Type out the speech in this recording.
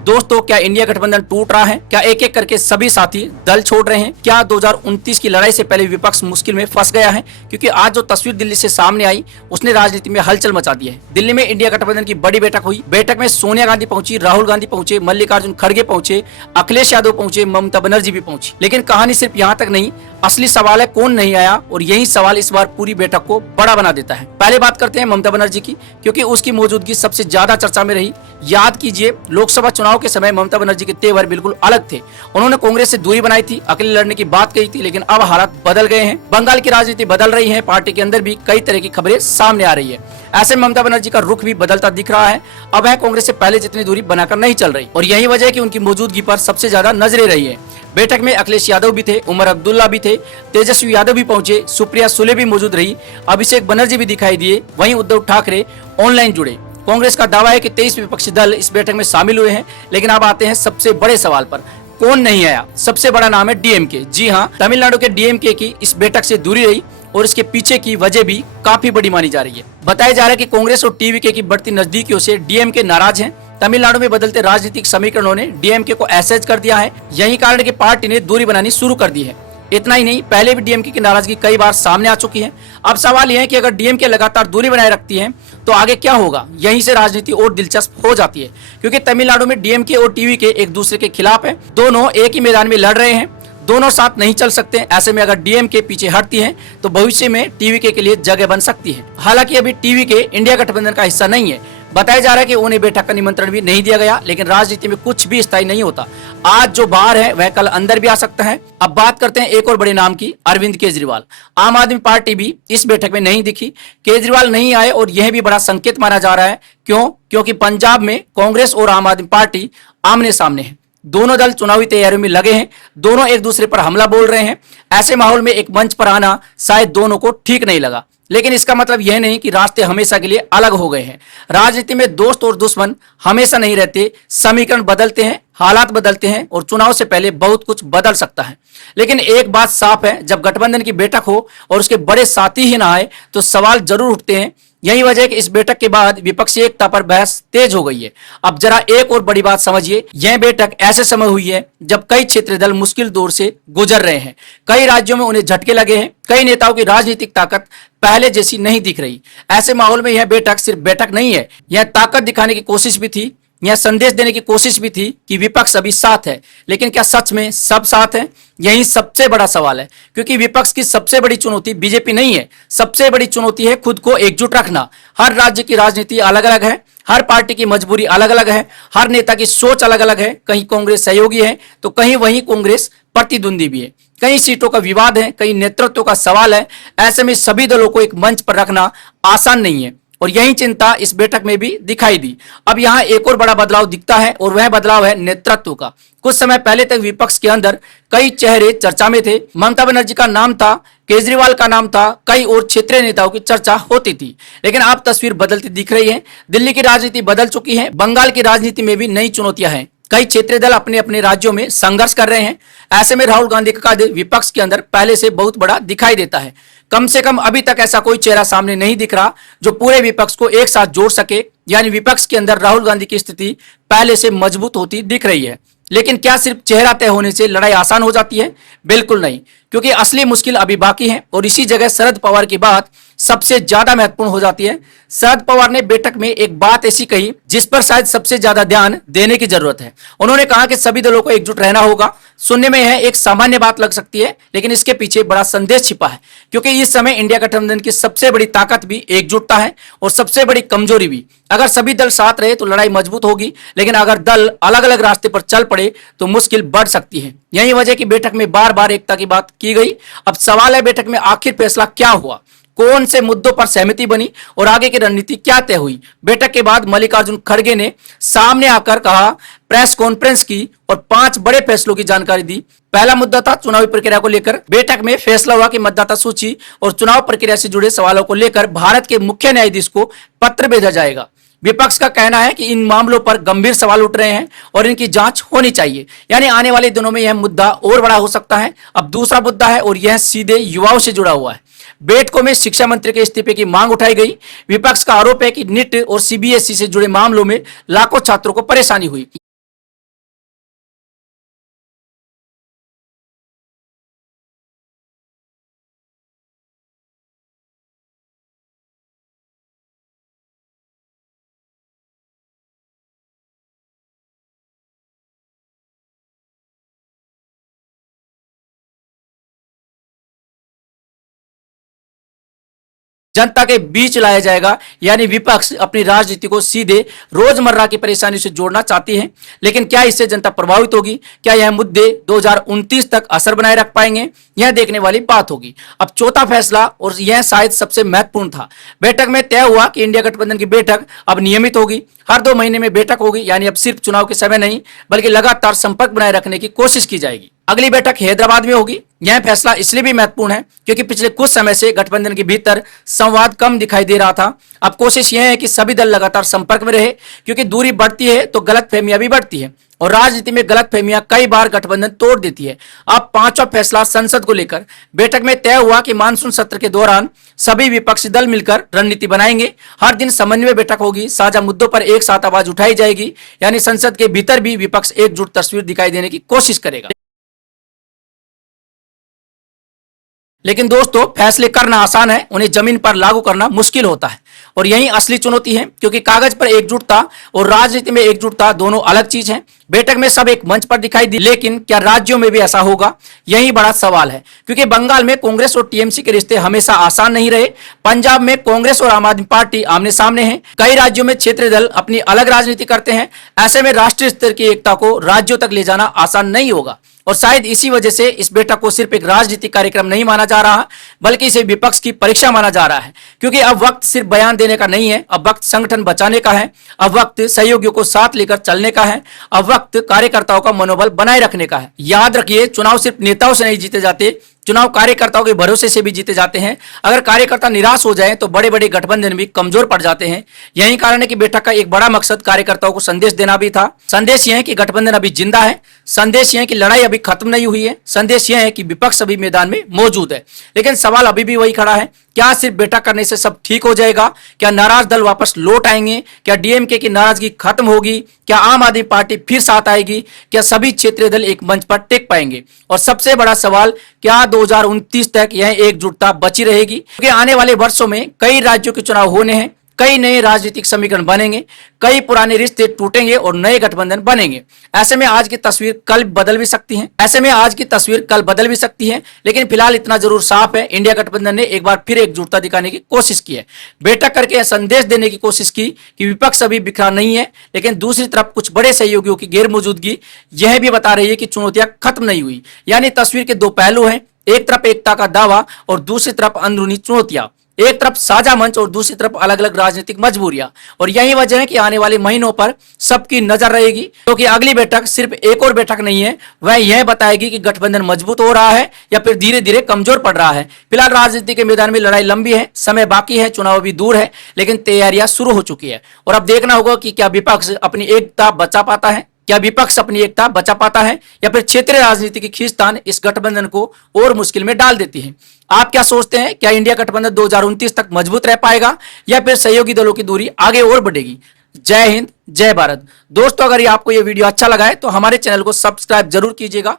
दोस्तों, क्या इंडिया गठबंधन टूट रहा है? क्या एक एक करके सभी साथी दल छोड़ रहे हैं? क्या 2029 की लड़ाई से पहले विपक्ष मुश्किल में फंस गया है? क्योंकि आज जो तस्वीर दिल्ली से सामने आई उसने राजनीति में हलचल मचा दी है। दिल्ली में इंडिया गठबंधन की बड़ी बैठक हुई। बैठक में सोनिया गांधी पहुंची, राहुल गांधी पहुंचे, मल्लिकार्जुन खड़गे पहुंचे, अखिलेश यादव पहुंचे, ममता बनर्जी भी पहुंची। लेकिन कहानी सिर्फ यहाँ तक नहीं, असली सवाल है कौन नहीं आया, और यही सवाल इस बार पूरी बैठक को बड़ा बना देता है। पहले बात करते हैं ममता बनर्जी की, क्योंकि उसकी मौजूदगी सबसे ज्यादा चर्चा में रही। याद कीजिए, लोकसभा चुनाव के समय ममता बनर्जी के तेवर बिल्कुल अलग थे। उन्होंने कांग्रेस से दूरी बनाई थी, अकेले लड़ने की बात कही थी, लेकिन अब हालात बदल गए हैं। बंगाल की राजनीति बदल रही है, पार्टी के अंदर भी कई तरह की खबरें सामने आ रही है। ऐसे में ममता बनर्जी का रुख भी बदलता दिख रहा है। अब वह कांग्रेस से पहले जितनी दूरी बनाकर नहीं चल रही, और यही वजह है कि उनकी मौजूदगी पर सबसे ज्यादा नजरें रही है। बैठक में अखिलेश यादव भी थे, उमर अब्दुल्ला भी थे, तेजस्वी यादव भी पहुंचे, सुप्रिया सुले भी मौजूद रही, अभिषेक बनर्जी भी दिखाई दिए, वहीं उद्धव ठाकरे ऑनलाइन जुड़े। कांग्रेस का दावा है कि 23 विपक्षी दल इस बैठक में शामिल हुए हैं। लेकिन अब आते हैं सबसे बड़े सवाल पर, कौन नहीं आया? सबसे बड़ा नाम है डीएमके। जी हाँ, तमिलनाडु के डीएमके की इस बैठक से दूरी रही, और इसके पीछे की वजह भी काफी बड़ी मानी जा रही है। बताया जा रहा है कि कांग्रेस और टीवीके की बढ़ती नजदीकियों से डीएमके नाराज हैं। तमिलनाडु में बदलते राजनीतिक समीकरणों ने डीएमके को असहज कर दिया है। यही कारण है कि पार्टी ने दूरी बनानी शुरू कर दी है। इतना ही नहीं, पहले भी डीएमके की नाराजगी कई बार सामने आ चुकी है। अब सवाल यह है कि अगर डीएमके लगातार दूरी बनाए रखती है तो आगे क्या होगा? यहीं से राजनीति और दिलचस्प हो जाती है, क्योंकि तमिलनाडु में डीएमके और टीवीके एक दूसरे के खिलाफ है। दोनों एक ही मैदान में लड़ रहे हैं, दोनों साथ नहीं चल सकते। ऐसे में अगर डीएमके पीछे हटती है तो भविष्य में टीवीके के लिए जगह बन सकती है। हालांकि अभी टीवीके इंडिया गठबंधन का हिस्सा नहीं है। बताया जा रहा है कि उन्हें बैठक का निमंत्रण भी नहीं दिया गया। लेकिन राजनीति में कुछ भी स्थायी नहीं होता। आज जो बाहर है वह कल अंदर भी आ सकता है। अब बात करते हैं एक और बड़े नाम की, अरविंद केजरीवाल। आम आदमी पार्टी भी इस बैठक में नहीं दिखी। केजरीवाल नहीं आए, और यह भी बड़ा संकेत माना जा रहा है। क्यों? क्योंकि पंजाब में कांग्रेस और आम आदमी पार्टी आमने सामने है। दोनों दल चुनावी तैयारियों में लगे हैं, दोनों एक दूसरे पर हमला बोल रहे हैं। ऐसे माहौल में एक मंच पर आना शायद दोनों को ठीक नहीं लगा। लेकिन इसका मतलब यह नहीं कि रास्ते हमेशा के लिए अलग हो गए हैं। राजनीति में दोस्त और दुश्मन हमेशा नहीं रहते। समीकरण बदलते हैं, हालात बदलते हैं, और चुनाव से पहले बहुत कुछ बदल सकता है। लेकिन एक बात साफ है, जब गठबंधन की बैठक हो और उसके बड़े साथी ही ना आए तो सवाल जरूर उठते हैं। यही वजह है कि इस बैठक के बाद विपक्षी एकता पर बहस तेज हो गई है। अब जरा एक और बड़ी बात समझिए, यह बैठक ऐसे समय हुई है जब कई क्षेत्रीय दल मुश्किल दौर से गुजर रहे हैं। कई राज्यों में उन्हें झटके लगे हैं। कई नेताओं की राजनीतिक ताकत पहले जैसी नहीं दिख रही। ऐसे माहौल में यह बैठक सिर्फ बैठक नहीं है, यह ताकत दिखाने की कोशिश भी थी। यह संदेश देने की कोशिश भी थी कि विपक्ष अभी साथ है। लेकिन क्या सच में सब साथ है? यही सबसे बड़ा सवाल है, क्योंकि विपक्ष की सबसे बड़ी चुनौती बीजेपी नहीं है। सबसे बड़ी चुनौती है खुद को एकजुट रखना। हर राज्य की राजनीति अलग अलग है, हर पार्टी की मजबूरी अलग अलग है, हर नेता की सोच अलग अलग है। कहीं कांग्रेस सहयोगी है तो कहीं वही कांग्रेस प्रतिद्वंदी भी है। कई सीटों का विवाद है, कई नेतृत्व का सवाल है। ऐसे में सभी दलों को एक मंच पर रखना आसान नहीं है, और यही चिंता इस बैठक में भी दिखाई दी। अब यहाँ एक और बड़ा बदलाव दिखता है, और वह बदलाव है नेतृत्व का। कुछ समय पहले तक विपक्ष के अंदर कई चेहरे चर्चा में थे। ममता बनर्जी का नाम था, केजरीवाल का नाम था, कई और क्षेत्रीय नेताओं की चर्चा होती थी। लेकिन अब तस्वीर बदलती दिख रही है। दिल्ली की राजनीति बदल चुकी है, बंगाल की राजनीति में भी नई चुनौतियां हैं। कई क्षेत्रीय दल अपने अपने राज्यों में संघर्ष कर रहे हैं। ऐसे में राहुल गांधी का कद विपक्ष के अंदर पहले से बहुत बड़ा दिखाई देता है। कम से कम अभी तक ऐसा कोई चेहरा सामने नहीं दिख रहा जो पूरे विपक्ष को एक साथ जोड़ सके। यानी विपक्ष के अंदर राहुल गांधी की स्थिति पहले से मजबूत होती दिख रही है। लेकिन क्या सिर्फ चेहरा तय होने से लड़ाई आसान हो जाती है? बिल्कुल नहीं, क्योंकि असली मुश्किल अभी बाकी है। और इसी जगह शरद पवार की बात सबसे ज्यादा महत्वपूर्ण हो जाती है। शरद पवार ने बैठक में एक बात ऐसी कही जिस पर शायद सबसे ज्यादा ध्यान देने की जरूरत है। उन्होंने कहा कि सभी दलों को एकजुट रहना होगा। सुनने में यह एक सामान्य बात लग सकती है, लेकिन इसके पीछे बड़ा संदेश छिपा है। क्योंकि इस समय इंडिया गठबंधन की सबसे बड़ी ताकत भी एकजुटता है, और सबसे बड़ी कमजोरी भी। अगर सभी दल साथ रहे तो लड़ाई मजबूत होगी, लेकिन अगर दल अलग अलग रास्ते पर चल पड़े तो मुश्किल बढ़ सकती है। यही वजह की बैठक में बार बार एकता की बात की गई। अब सवाल है, बैठक में आखिर फैसला क्या हुआ? कौन से मुद्दों पर सहमति बनी और आगे की रणनीति क्या तय हुई? बैठक के बाद मल्लिकार्जुन खड़गे ने सामने आकर कहा, प्रेस कॉन्फ्रेंस की और 5 बड़े फैसलों की जानकारी दी। पहला मुद्दा था चुनावी प्रक्रिया को लेकर। बैठक में फैसला हुआ कि मतदाता सूची और चुनाव प्रक्रिया से जुड़े सवालों को लेकर भारत के मुख्य न्यायाधीश को पत्र भेजा जाएगा। विपक्ष का कहना है कि इन मामलों पर गंभीर सवाल उठ रहे हैं और इनकी जांच होनी चाहिए। यानी आने वाले दिनों में यह मुद्दा और बड़ा हो सकता है। अब दूसरा मुद्दा है, और यह सीधे युवाओं से जुड़ा हुआ है। बैठकों में शिक्षा मंत्री के इस्तीफे की मांग उठाई गई। विपक्ष का आरोप है कि नीट और सीबीएसई से जुड़े मामलों में लाखों छात्रों को परेशानी हुई। जनता के बीच लाया जाएगा। यानी विपक्ष अपनी राजनीति को सीधे रोजमर्रा की परेशानी से जोड़ना चाहती है। लेकिन क्या इससे जनता प्रभावित होगी? क्या यह मुद्दे 2029 तक असर बनाए रख पाएंगे? यह देखने वाली बात होगी। अब चौथा फैसला, और यह शायद सबसे महत्वपूर्ण था। बैठक में तय हुआ कि इंडिया गठबंधन की बैठक अब नियमित होगी, हर 2 महीने में बैठक होगी। यानी अब सिर्फ चुनाव के समय नहीं बल्कि लगातार संपर्क बनाए रखने की कोशिश की जाएगी। अगली बैठक हैदराबाद में होगी। यह फैसला इसलिए भी महत्वपूर्ण है क्योंकि पिछले कुछ समय से गठबंधन के भीतर संवाद कम दिखाई दे रहा था। अब कोशिश यह है कि सभी दल लगातार संपर्क में रहे, क्योंकि दूरी बढ़ती है तो गलतफहमियां भी बढ़ती है, और राजनीति में गलतफहमियां कई बार गठबंधन तोड़ देती है। अब पांचवा फैसला संसद को लेकर। बैठक में तय हुआ कि मानसून सत्र के दौरान सभी विपक्षी दल मिलकर रणनीति बनाएंगे। हर दिन समन्वय बैठक होगी, साझा मुद्दों पर एक साथ आवाज उठाई जाएगी। यानी संसद के भीतर भी विपक्ष एकजुट तस्वीर दिखाई देने की कोशिश करेगा। लेकिन दोस्तों, फैसले करना आसान है, उन्हें जमीन पर लागू करना मुश्किल होता है, और यही असली चुनौती है। क्योंकि कागज पर एकजुटता और राजनीति में एकजुटता दोनों अलग चीज हैं। बैठक में सब एक मंच पर दिखाई दी, लेकिन क्या राज्यों में भी ऐसा होगा? यही बड़ा सवाल है। क्योंकि बंगाल में कांग्रेस और टीएमसी के रिश्ते हमेशा आसान नहीं रहे। पंजाब में कांग्रेस और आम आदमी पार्टी आमने सामने हैं। कई राज्यों में क्षेत्रीय दल अपनी अलग राजनीति करते हैं। ऐसे में राष्ट्रीय स्तर की एकता को राज्यों तक ले जाना आसान नहीं होगा, और शायद इसी वजह से इस बैठक को सिर्फ एक राजनीतिक कार्यक्रम नहीं माना जा रहा, बल्कि इसे विपक्ष की परीक्षा माना जा रहा है। क्योंकि अब वक्त सिर्फ बयान देने का नहीं है, अब वक्त संगठन बचाने का है, अब वक्त सहयोगियों को साथ लेकर चलने का है, अब वक्त कार्यकर्ताओं का मनोबल बनाए रखने का है। याद रखिए, चुनाव सिर्फ नेताओं से नहीं जीते जाते, चुनाव कार्यकर्ताओं के भरोसे से भी जीते जाते हैं। अगर कार्यकर्ता निराश हो जाएं तो बड़े बड़े गठबंधन भी कमजोर पड़ जाते हैं। यही कारण है कि बैठक का एक बड़ा मकसद कार्यकर्ताओं को संदेश देना भी था। संदेश यह है कि गठबंधन अभी जिंदा है, संदेश यह है कि लड़ाई अभी खत्म नहीं हुई है, संदेश यह है कि विपक्ष अभी मैदान में मौजूद है। लेकिन सवाल अभी भी वही खड़ा है, क्या सिर्फ बैठक करने से सब ठीक हो जाएगा? क्या नाराज दल वापस लौट आएंगे? क्या डीएमके की नाराजगी खत्म होगी? क्या आम आदमी पार्टी फिर साथ आएगी? क्या सभी क्षेत्रीय दल एक मंच पर टिक पाएंगे? और सबसे बड़ा सवाल, क्या 2029 तक यह एकजुटता बची रहेगी? क्योंकि आने वाले वर्षों में कई राज्यों के चुनाव होने हैं, कई नए राजनीतिक समीकरण बनेंगे, कई पुराने रिश्ते टूटेंगे और नए गठबंधन बनेंगे। ऐसे में आज की तस्वीर कल बदल भी सकती है। लेकिन फिलहाल इतना जरूर साफ है, इंडिया गठबंधन ने एक बार फिर एकजुटता दिखाने की कोशिश की है। बैठक करके संदेश देने की कोशिश की कि विपक्ष अभी बिखरा नहीं है। लेकिन दूसरी तरफ कुछ बड़े सहयोगियों की गैर मौजूदगी यह भी बता रही है कि चुनौतियां खत्म नहीं हुई। यानी तस्वीर के 2 पहलू हैं, एक तरफ एकता का दावा और दूसरी तरफ अंदरूनी चुनौतियां। एक तरफ साझा मंच और दूसरी तरफ अलग अलग राजनीतिक मजबूरियां। और यही वजह है कि आने वाले महीनों पर सबकी नजर रहेगी, क्योंकि अगली बैठक सिर्फ एक और बैठक नहीं है, वह यह बताएगी कि गठबंधन मजबूत हो रहा है या फिर धीरे धीरे कमजोर पड़ रहा है। फिलहाल राजनीति के मैदान में लड़ाई लंबी है, समय बाकी है, चुनाव भी दूर है, लेकिन तैयारियां शुरू हो चुकी है। और अब देखना होगा कि क्या विपक्ष अपनी एकता बचा पाता है या फिर क्षेत्रीय राजनीति की खींचतान इस गठबंधन को और मुश्किल में डाल देती है। आप क्या सोचते हैं? क्या इंडिया गठबंधन 2029 तक मजबूत रह पाएगा या फिर सहयोगी दलों की दूरी आगे और बढ़ेगी? जय हिंद, जय भारत। दोस्तों, अगर ये आपको ये वीडियो अच्छा लगा है तो हमारे चैनल को सब्सक्राइब जरूर कीजिएगा